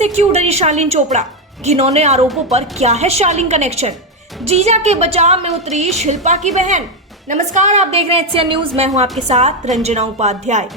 से क्यों डरी शालीन चोपड़ा? घिनौने आरोपों पर क्या है शालीन कनेक्शन? जीजा के बचाव में उतरी शिल्पा की बहन। नमस्कार, आप देख रहे हैं HCN न्यूज। मैं हूं आपके साथ रंजना उपाध्याय।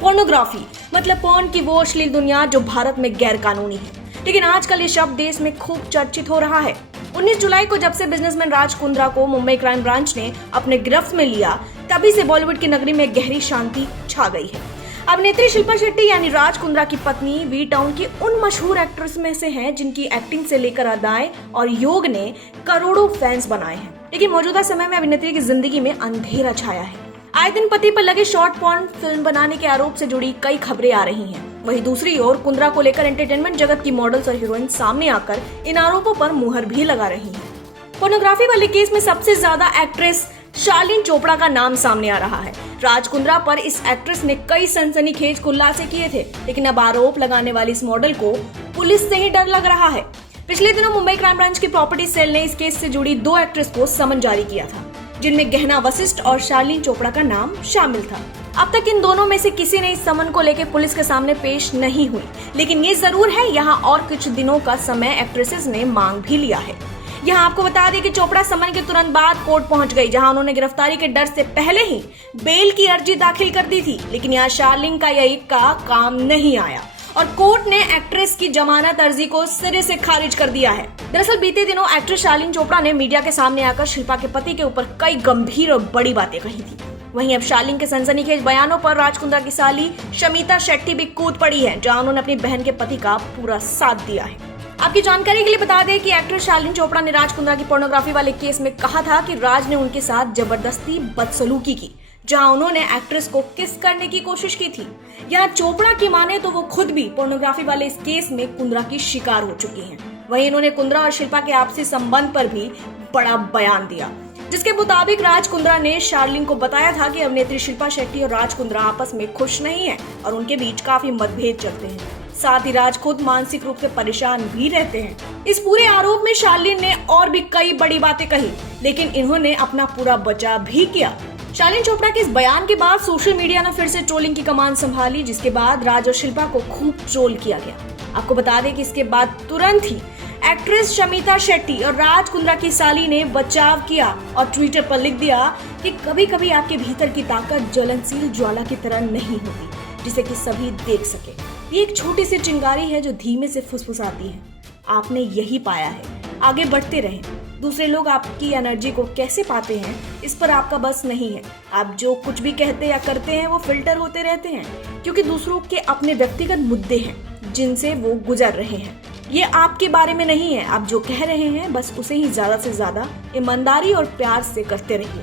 पोर्नोग्राफी मतलब पोर्न की वो अश्लील दुनिया जो भारत में गैर कानूनी है, लेकिन आजकल ये शब्द देश में खूब चर्चित हो रहा है। 19 जुलाई को जब से बिजनेसमैन राज कुंद्रा को मुंबई क्राइम ब्रांच ने अपने गिरफ्त में लिया, तभी से बॉलीवुड की नगरी में गहरी शांति छा गई है। अभिनेत्री शिल्पा शेट्टी यानी राज कुंद्रा की पत्नी वी टाउन की उन मशहूर एक्ट्रेस में से हैं जिनकी एक्टिंग से लेकर अदाएं और योग ने करोड़ों फैंस बनाए हैं। लेकिन मौजूदा समय में अभिनेत्री की जिंदगी में अंधेरा छाया है। आए दिन पति पर लगे शॉर्ट पॉर्न फिल्म बनाने के आरोप से जुड़ी कई खबरें आ रही हैं। वहीं दूसरी ओर कुंद्रा को लेकर एंटरटेनमेंट जगत की मॉडल्स और हीरोइन सामने आकर इन आरोपों पर मुहर भी लगा रही हैं। पोर्नोग्राफी वाले केस में सबसे ज्यादा एक्ट्रेस शालीन चोपड़ा का नाम सामने आ रहा है। राज कुंद्रा पर इस एक्ट्रेस ने कई सनसनीखेज खुलासे किए थे, लेकिन अब आरोप लगाने वाली इस मॉडल को पुलिस से ही डर लग रहा है। पिछले दिनों मुंबई क्राइम ब्रांच की प्रॉपर्टी सेल ने इस केस से जुड़ी 2 एक्ट्रेस को समन जारी किया था, जिनमें गहना वशिष्ठ और शालीन चोपड़ा का नाम शामिल था। अब तक इन दोनों में से किसी ने इस समन को लेकर पुलिस के सामने पेश नहीं हुई, लेकिन ये जरूर है यहाँ और कुछ दिनों का समय एक्ट्रेसेस ने मांग भी लिया है। यहाँ आपको बता दें कि चोपड़ा समन के तुरंत बाद कोर्ट पहुंच गई, जहां उन्होंने गिरफ्तारी के डर से पहले ही बेल की अर्जी दाखिल कर दी थी। लेकिन यहाँ शालीन का यही का काम नहीं आया और कोर्ट ने एक्ट्रेस की जमानत अर्जी को सिरे से खारिज कर दिया है। दरअसल बीते दिनों एक्ट्रेस शालीन चोपड़ा ने मीडिया के सामने आकर शिल्पा के पति के ऊपर कई गंभीर और बड़ी बातें कही थी। वहीं अब शालीन के सनसनीखेज बयानों पर राज कुंद्रा की साली शमिता शेट्टी भी कूद पड़ी है, जहां उन्होंने अपनी बहन के पति का पूरा साथ दिया है। आपकी जानकारी के लिए बता दें कि एक्ट्रेस शालीन चोपड़ा ने राज कुंद्रा की पोर्नोग्राफी वाले केस में कहा था कि राज ने उनके साथ जबरदस्ती बदसलूकी की, जहां उन्होंने एक्ट्रेस को किस करने की कोशिश की थी। यहाँ चोपड़ा की माने तो वो खुद भी पोर्नोग्राफी वाले इस केस में कुंद्रा की शिकार हो चुकी हैं। वहीं इन्होंने कुंद्रा और शिल्पा के आपसी संबंध पर भी बड़ा बयान दिया, जिसके मुताबिक राज कुंद्रा ने शालीन को बताया था कि अभिनेत्री शिल्पा शेट्टी और राज कुंद्रा आपस में खुश नहीं है और उनके बीच काफी मतभेद चलते हैं। साथ ही राज खुद मानसिक रूप से परेशान भी रहते हैं। इस पूरे आरोप में शालीन ने और भी कई बड़ी बातें कही, लेकिन इन्होंने अपना पूरा बचाव भी किया। शालीन चोपड़ा के इस बयान के बाद सोशल मीडिया ने फिर से ट्रोलिंग की कमान संभाली, जिसके बाद राज और शिल्पा को खूब ट्रोल किया गया। आपको बता दें कि इसके बाद तुरंत ही एक्ट्रेस शमिता शेट्टी और राज कुंद्रा की साली ने बचाव किया और ट्विटर पर लिख दिया कि कभी कभी आपके भीतर की ताकत ज्वलनशील ज्वाला की तरह नहीं होती, जिसे कि सभी देख सके। ये एक छोटी सी चिंगारी है जो धीमे से फुसफुसाती है। आपने यही पाया है, आगे बढ़ते रहें। दूसरे लोग आपकी एनर्जी को कैसे पाते हैं, इस पर आपका बस नहीं है। आप जो कुछ भी कहते या करते हैं वो फिल्टर होते रहते हैं, क्योंकि दूसरों के अपने व्यक्तिगत मुद्दे हैं जिनसे वो गुजर रहे हैं। ये आपके बारे में नहीं है। आप जो कह रहे हैं बस उसे ही ज्यादा से ज्यादा ईमानदारी और प्यार से करते रहिए।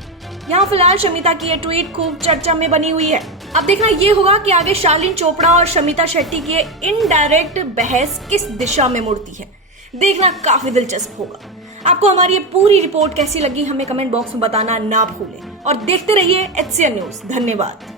यहाँ फिलहाल शमिता की ये ट्वीट खूब चर्चा में बनी हुई है। अब देखना ये होगा कि आगे शालीन चोपड़ा और शमिता शेट्टी की इनडायरेक्ट बहस किस दिशा में मुड़ती है। देखना काफी दिलचस्प होगा। आपको हमारी ये पूरी रिपोर्ट कैसी लगी हमें कमेंट बॉक्स में बताना ना भूलें और देखते रहिए HCN न्यूज। धन्यवाद।